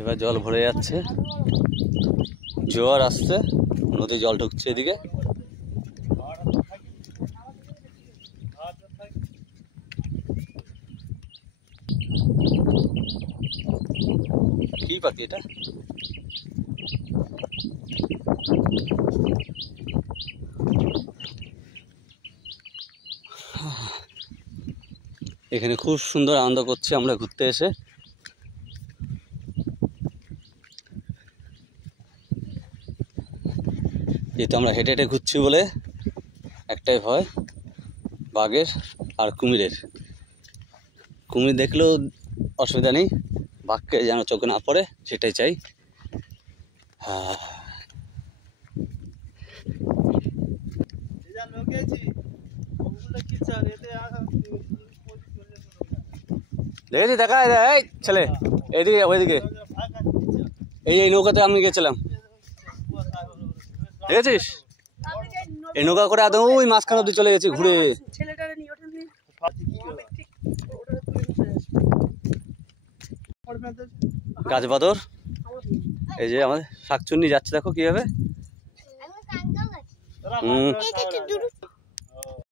এবার জল ভরে যাচ্ছে, জোয়ার আসছে, নদী জল ঢুকছে এদিকে। কি পাখি এটা? এখানে খুব সুন্দর আনন্দ করছি আমরা ঘুরতে এসে। যেহেতু আমরা হেঁটে হেঁটে ঘুরছি বলে একটাই ভয়, বাঘের আর কুমিরের। কুমির দেখলেও অসুবিধা নেই, বাঘকে যেন চোখে না পড়ে সেটাই চাই। দেখেছি, দেখা এই ছেলে এইদিকে ওইদিকে, এই নৌকাতে আমি গেছিলাম, দেখেছিস? এই নৌকা করে আদৌ ওই মাঝখান অব্দি চলে গেছি ঘুরে। গাছবাদর, এই যে আমাদের শাকচুন্নি যাচ্ছে, দেখো কিভাবে।